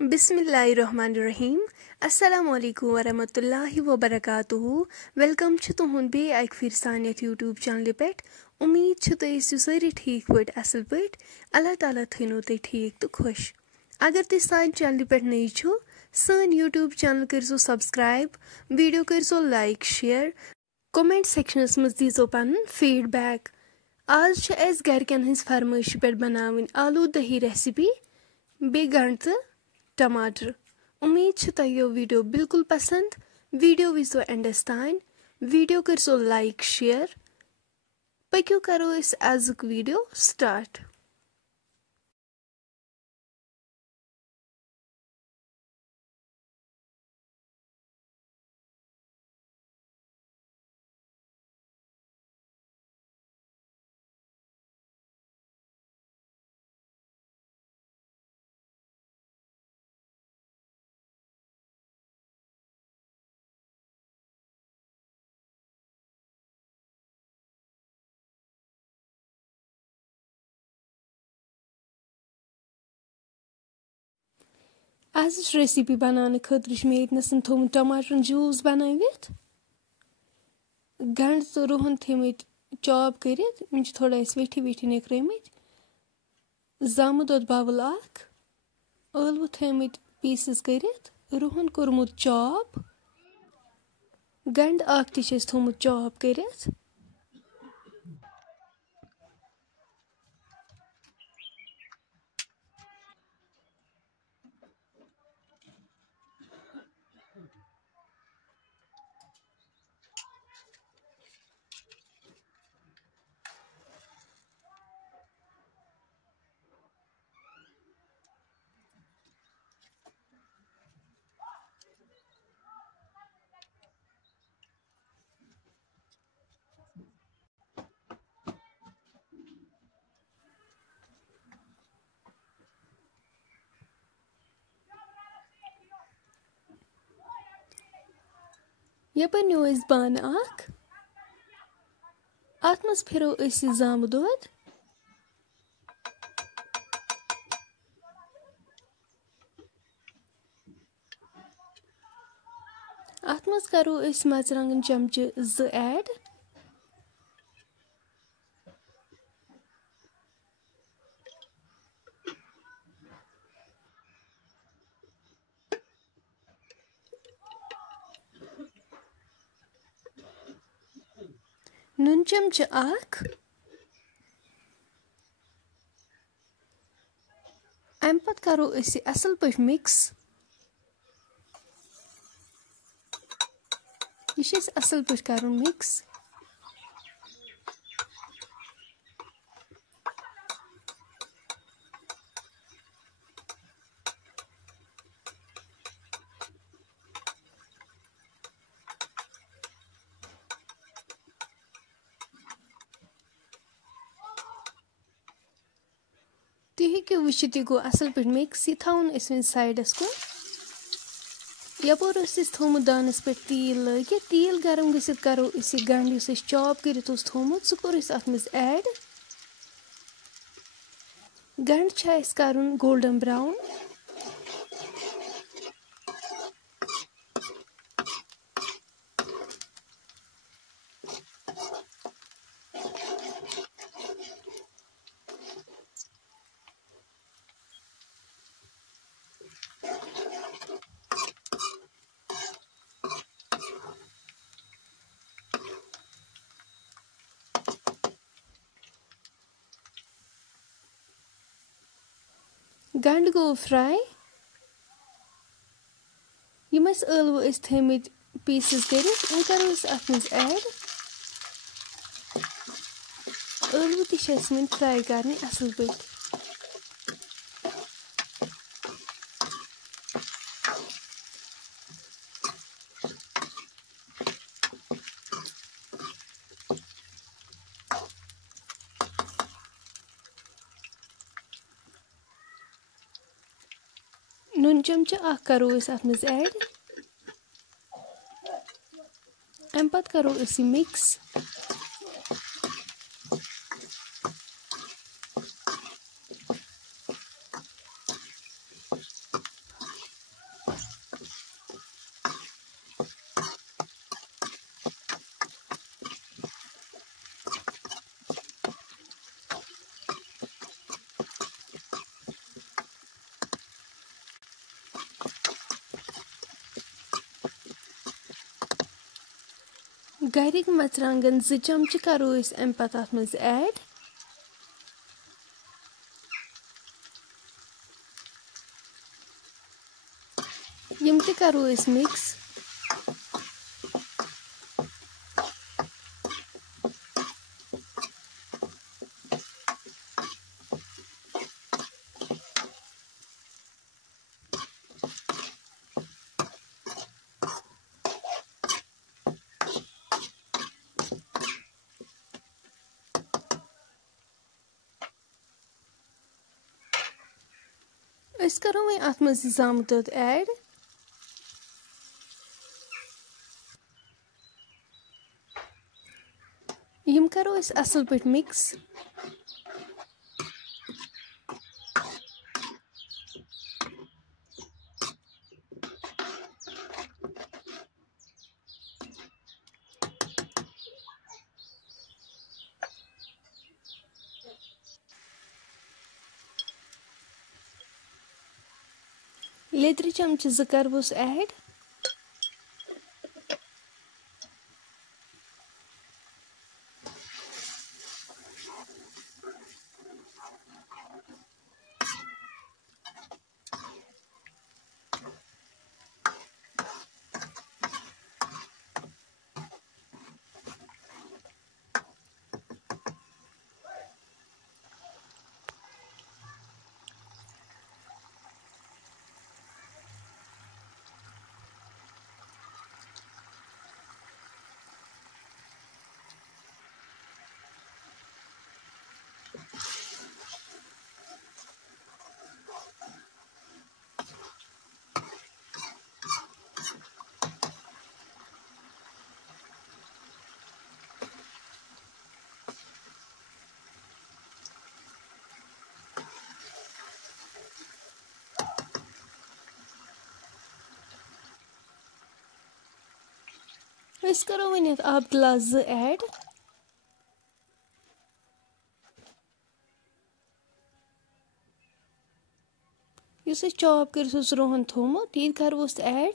बिस्मिल्लाहिर्रहमानिर्रहीम अस्सलामुअलैकुम वरहमतुल्लाहि वबरकातुहू वेलकम तुहद बे अक फिर सान यूट्यूब चैनल पे। उम्मीद तुम सारी ठीक पे असल पे। अल्लाह ताला थो तुम ठीक तो खुश। अगर तुम सान चैनल पे नई छो सान यूट्यूब चैनल करो सब्सक्राइब, वीडियो करो लाइक शेयर, कमेंट सेक्शनस मज दीजो पन फीडबैक। आज घरकन हज फरमाइश पे बनावी आलू दही रेसिपी बे गंड तो टमाटर। उम्मीद तुम वीडियो बिल्कुल पसंद। वीडियो वो एंडस तान, वीडियो करो लाइक शेयर। पक्यो करो आजुक वीडियो स्टार्ट। आज रेसिपी बनाने खतर मे ये थोमुत टमाटर जूस बनावित, गंड तो रुहन थमत चॉप कर थोड़ा वेठी वेठी निकरमित, जामु दोद बावल अख, अलवु थमत पीसेस कर, रुहन कोरमुत चॉप, गंड अख ति थोमुत चॉप कर। यपर न्यू बान अख, अत मज फिरो जामु दोद, अत मज करो मरचरंगन चमचे 2 ऐड, नून चमचे अख, अम पत करो असल पे मिक्स। यह असल पे कर मिक्स। तुम हेको वुचित यह गो असल पे मिक्स। यह थवन वन साइडस को। यपोर थोमुत दानस पे तील लगित, तील गरम गसित करो गंड चॉप कर थोमुत सह कोर अत मज ऐड। गंड करन गोल्डन ब्राउन। गंड गो फ्राई। यम अलवु थमत पीसेस कर करो अत मज ऐड। अलवु वन फ्राई करने असल पे। नून चमचे अख करो अत मज ऐड। अम पत करो मिक्स। गरिक मर्चांगन 2 चमच करो इस अम पत अथ मज ऐड। यम ते करो इस मिक्स। अस करो वह अथ मज जामुन दोध ऐड। यम करो अस असल पे मिक्स। लेदर चमच 2 करवस ऐड। अस करो वन आब गिलास 2 ऐड। युस चॉप कर रोहन थोमुत यह करवोस ऐड।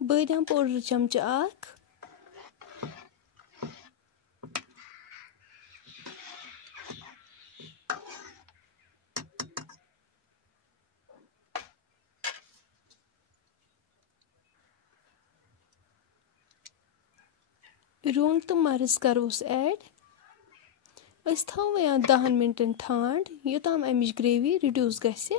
बादाम पाउडर चमच 1, रोंग तो मर्च करवोस ऐड। अस थो या 10 मिनटन ठांड योताम अमिच ग्रेवी रिड्यूस गसे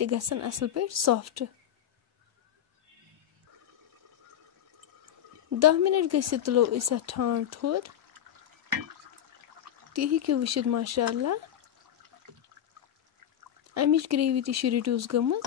ते गसन असल पे सॉफ्ट। 10 मिनट गसित तुलो अस ठांड थोद। तुम हेकु वुचित माशाअल्लाह अमिच ग्रेवी ती रिड्यूस गमज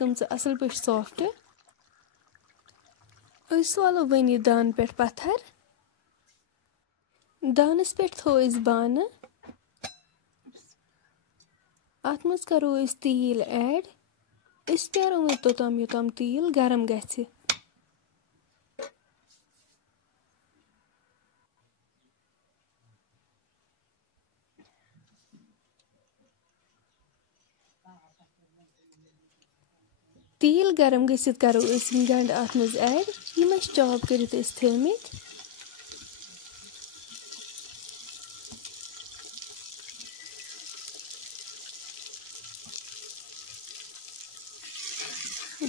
गमज असल पे सॉफ्ट। अस वालो वन यह दान पे पत्थर। दानस पे थो अस बान। अत मज करो अस तेल ऐड। अस प्यारो वो तोताम योताम तेल गरम गसे। तेल गरम गसित करो अस गंड अत मज ऐड यम चॉप करित अस थमित।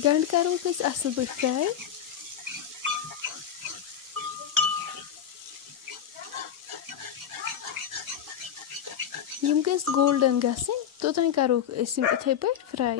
गंड करो अस असल पे फ्राई। यम गस गोल्डन गसन तोतान करो अस इथे पे फ्राई।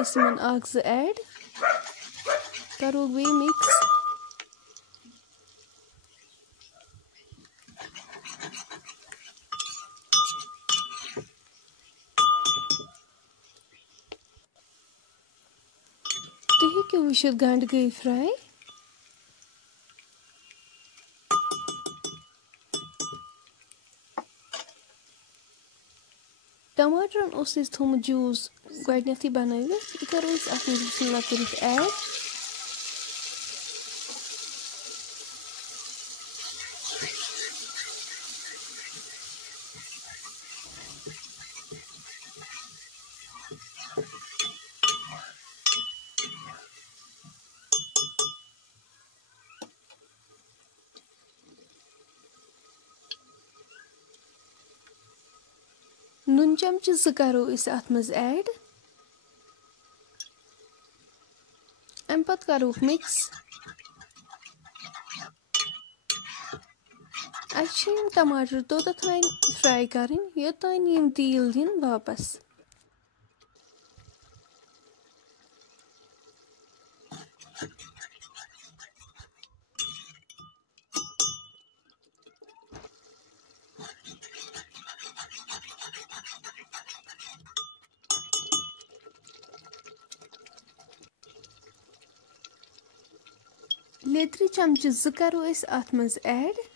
अस 1-2 ऐड। करो बे मिक्स। तुम हेकु वुचित गंड गई फ्राई। टमाटर थोमुत जूस गडनथी बनावित यह करो अत बिस्मिल्लाह करित ऐड। नून चमचे 2 करो इस अथ मज ऐड अम पत करो मिक्स अच्छे टमाटर तोत फ्राई कर योतान तेल दिन वापस लेदरि चमचे 2 करो अथ मज ऐड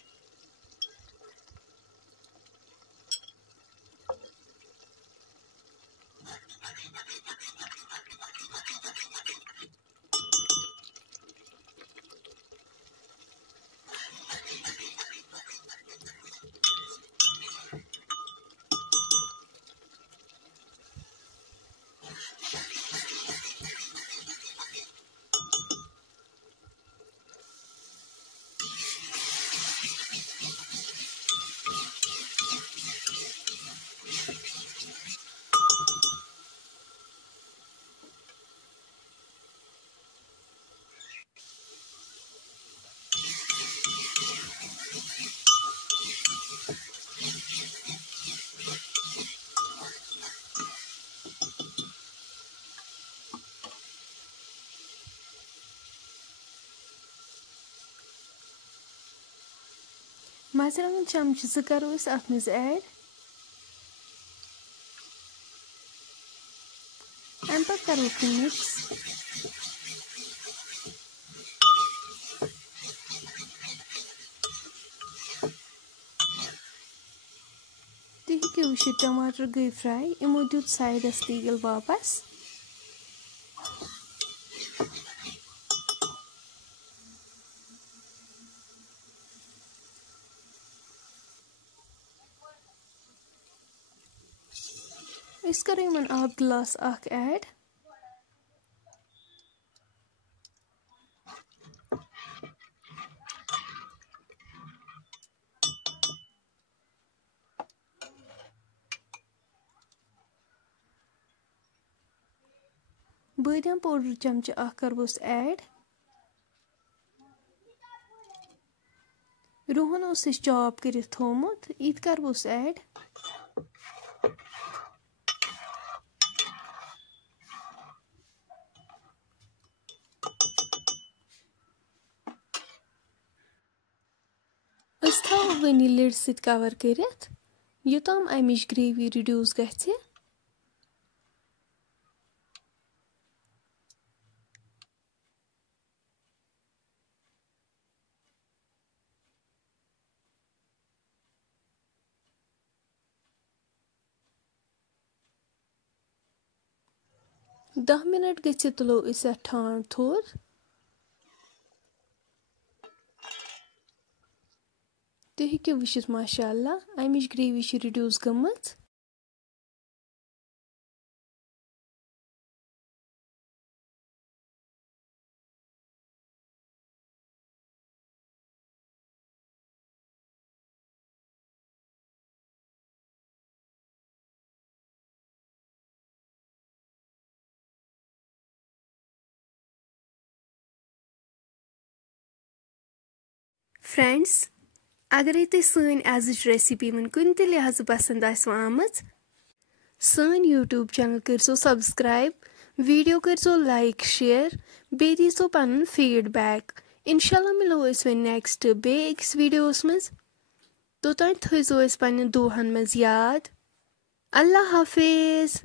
मर्चांगन चमचे 2 करो अथ मज ऐड अम पत करो मिक्स तुम हेको वो टमाटर गई फ्राई इमो दुत साइडस तेल वापस इस करो इन आब गिलास अख ऐड बादाम पाउडर चमचे अख करवोस ऐड रोहन उस चॉप कर थोमुत इत करवोस ऐड वनी लिड सत कवर कर योताम अमिच ग्रेवी रिड्यूस गछि 10 मिनट गछि तुलो इस ठांड थोर तुम हेको वुचित माशाअल्लाह अमिच ग्रेवी रिड्यूस गमत फ्रेंड्स अगर तुम सन एज रेसिपी वन कुन ते लिहाज पसंद आमत सन यूट्यूब चैनल करो सब्सक्राइब वीडियो करो लाइक शेयर बे दीसो पन फीडबैक इंशाल्लाह मिलो वन नेक्स्ट बेस वीडियोस मज तोतान थो पन्न दुहन मज याद अल्लाह हाफिज।